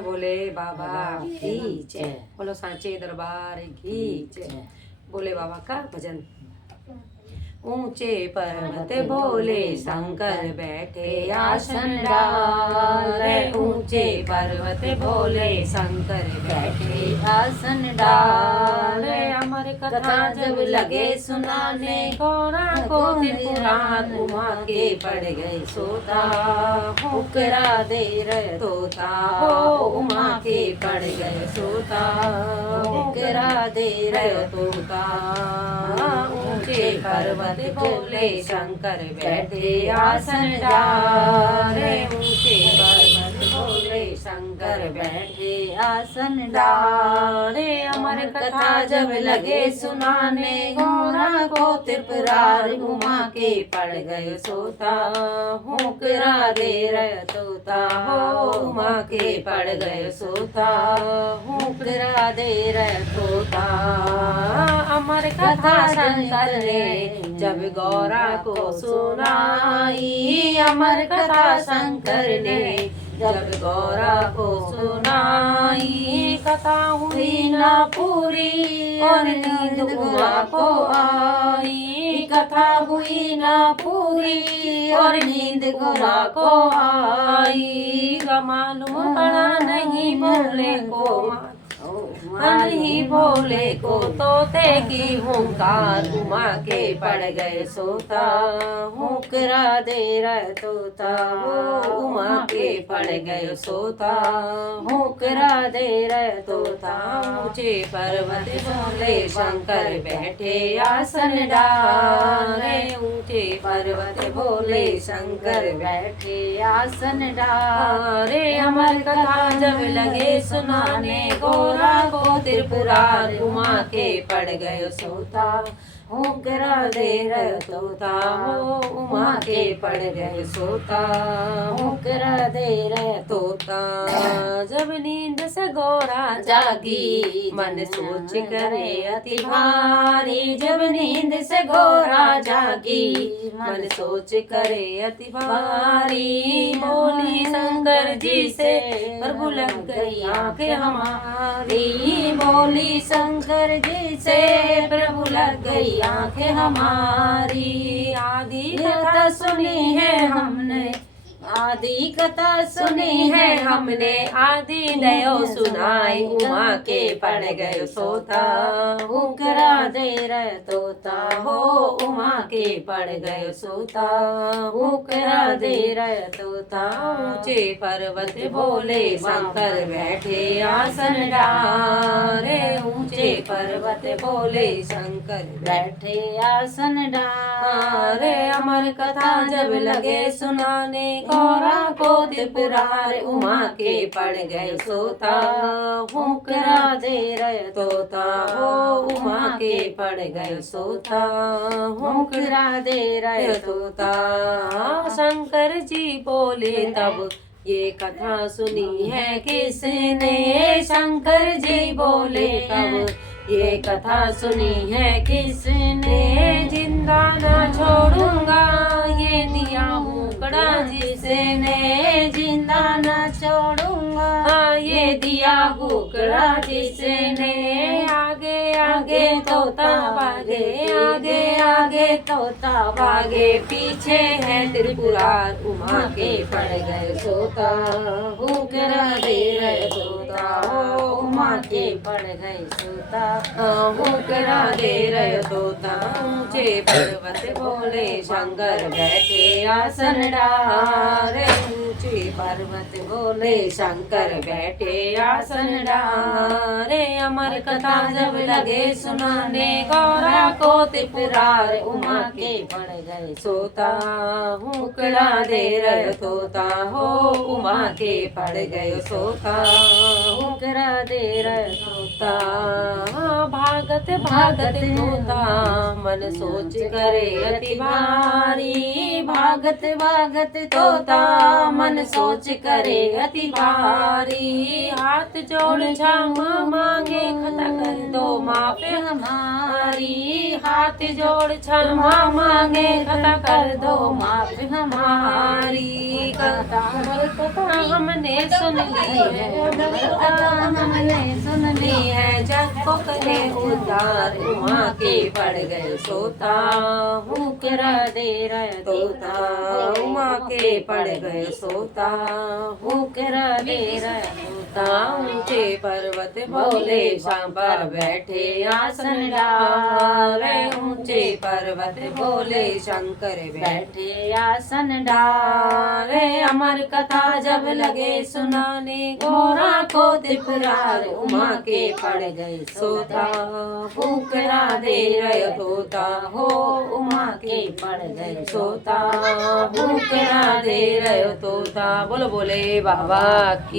बोले बाबा की जय। बोलो सांचे दरबार की जय। बोले बाबा का भजन। ऊंचे पर्वत बोले शंकर बैठे आसन डाले। ऊंचे पर्वत बोले शंकर बैठे आसन डाले। अमर कथा जब लगे सुनाने कोना को त्रिपुरार उमा के पड़ गए सोता। हुकरा दे रहे तोता हो उमा के पड़ गए सोता। हुकरा दे रहे तोता। ऊंचे पर्वत बोले शंकर बैठे आसन डाले। ऊंचे पर्वत बोले शंकर बैठे आसन डाले। अमर कथा जब लगे सुनाने घोड़ा को त्रिपुरार उमा के पड़ गए सोता। हुकरा दे रहे तोता हो उमा के पड़ गए सोता। हुकरा दे रहे तोता। अमर कथा शंकर ने जब गौरा को सुनाई। अमर कथा शंकर ने जब गौरा को सुनाई। कथा हुई ना पूरी और नींद उमा को आई। कथा हुई ना पूरी और नींद उमा को आई। मालूम पड़ा नहीं बोले को नहीं भोले को तोते की हुंकार उमा के पड़ गए सोता। हुकरा दे रहे तोता हो उमा के पड़ गए सोता। हुकरा दे रहे तोता। ऊंचे पर्वत बोले शंकर बैठे आसन डाले। ऊंचे पर्वत बोले शंकर बैठे आसन डाले। अमर कथा जब लगे सुनाने गौरा को त्रिपुरार उमा के पड़ गए सोता। हुकरा दे रहे तोता हो उमा के पड़ गए सोता। हुकरा दे रहे तोता। जब नींद से गौरा जागी मन सोच करे अति भारी। जब नींद से गौरा जागी मन सोच करे अति भारी। बोली शंकर जी से प्रभु लग गई आंखें हमारी। बोली शंकर जी से प्रभु लग गई आंखें हमारी। आदि कथा सुनी है हमने आदि कथा सुनी है हमने। आदि नयो सुनाई उमा के पड़ गए सोता। हुकरा दे रहे तोता हो उमा के पड़ गए सोता। हुकरा दे रहे तोता। ऊंचे पर्वत बोले शंकर बैठे आसन डाले। ऊंचे पर्वत बोले शंकर बैठे आसन डाले। अमर कथा जब लगे सुनाने गौरा को त्रिपुरार उमा के पड़ गए सोता। हुकरा दे रहे तोता हो उमा के पड़ गए सोता। हुकरा दे रहे तोता। शंकर जी बोले तब ये कथा सुनी है किसने। शंकर जी बोले तब ये कथा सुनी है किसने। जिंदा ना छोड़ूंगा ये दिया हुकड़ा जिसने। जिंदा ना छोड़ूंगा ये दिया हुकड़ा जिसने। आगे आगे तोता भागे आगे आगे तोता भागे। पीछे है त्रिपुरार उमा के पड़ गए सोता। हुकरा दे रहे तोता हो उमा के पड़ गए सोता। हुकरा दे रहे तोता। ऊंचे पर्वत बोले शंकर बैठे आसन डाले। ऊंचे पर्वत बोले शंकर बैठे आसन डाले। अमर कथा जब लगे सुनाने गौरा को त्रिपुरार उमा के पड़ गए सोता। हुकरा दे रहे तोता हो उमा के पड़ गए सोता। हुकरा दे रहे तोता। भागत भागत तोता मन सोच करे अति भारी। भागत भागत तोता मन मन सोच करे अति भारी। हाथ जोड़ क्षमा मांगे खता कर दो माफ हमारी। हाथ जोड़ क्षमा मांगे खता कर दो माफ हमारी। कथा हमने सुन ली है, कथा हमने सुन ली है, जग को करे उद्धार उमा के पड़ गए सोता। हुकरा दे रहे तोता उमा के पड़ गए सोता। हुकरा दे रहे तोता ऊंचे पर्वत बोले सांबा बैठे आसन डाले। ऊंचे पर्वत बोले शंकर बैठे आसन डाले। अमर कथा जब लगे सुनाने घोड़ा को त्रिपुरार उमा के पड़ गए सोता। फूकरा दे रहे तोता हो उमा के पड़ गए सोता। फूकरा दे रहे तोता। बोलो बोले बाबा की।